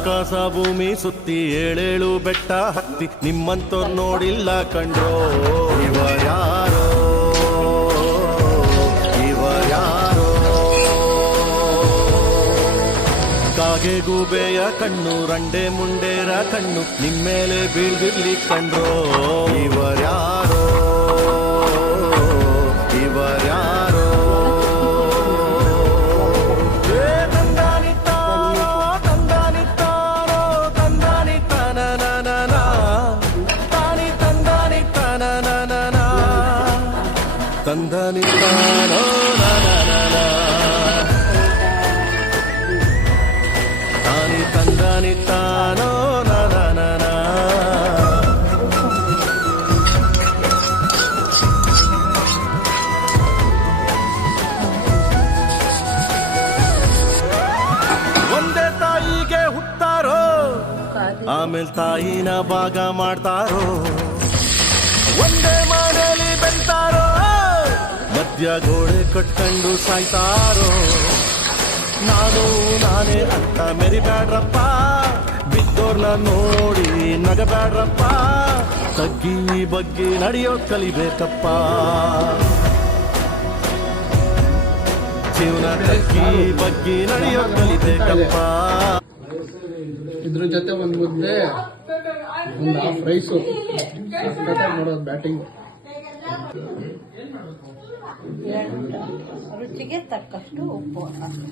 ಆಕಾಶ ಭೂಮಿ ಸುತ್ತಿ ಏಳೇಳು ಬೆಟ್ಟ ಹತ್ತಿ ನಿಮ್ಮಂತೋರ್ ನೋಡಿಲ್ಲ ಕಂಡ್ರೋ. ಇವರ್ಯಾರೋ ಇವರ್ಯಾರೋ ಕಾಗೆ ಗೂಬೆಯ ಕಣ್ಣು ರಂಡೆ ಮುಂಡೇರ ಕಣ್ಣು ನಿಮ್ಮೇಲೆ ಬೀಳ್ದಿರ್ಲಿ ಕಂಡ್ರೋ. ಇವರ್ಯಾರೋ ಇವರ್ಯಾರೋ ತಂದನಿತಾನೋ ತಾನಿ ತಂದನಿತಾನೋ ಒಂದೇ ತಾಯಿಗೆ ಹುಟ್ಟಾರೋ ಆಮೇಲೆ ತಾಯಿನ ಭಾಗ ಮಾಡ್ತಾರೋ. ಒಂದೇ ಮನೆಯಲ್ಲಿ ಬೆಂತಾರೋ ಮಧ್ಯ ಗೋಡೆ ಕಟ್ಕೊಂಡು ಸಾಯ್ತಾರೋ. ನಾನು ನಾನೇ ಅಂತ ಮೆರಿಬ್ಯಾಡ್ರಪ್ಪ, ಬಿದ್ದೋರ್ನ ನೋಡಿ ನಗಬ್ಯಾಡ್ರಪ್ಪ, ತಗ್ಗಿ ಬಗ್ಗಿ ನಡೆಯೋದ್ ಕಲಿಬೇಕಪ್ಪ. ಜೀವನ ತಗ್ಗಿ ಬಗ್ಗಿ ನಡೆಯೋದ್ ಕಲಿಬೇಕಪ್ಪ. ಇದ್ರ ಜೊತೆ ಒಂದು ಮುದ್ದೆ ಒಂದು ಹಾಫ್ ರೈಸು ನೋಡೋದು ಬ್ಯಾಟಿಂಗ್. ರುಚಿಗೆ ತಕ್ಕಷ್ಟು ಉಪ್ಪು ಹಾಕಿ.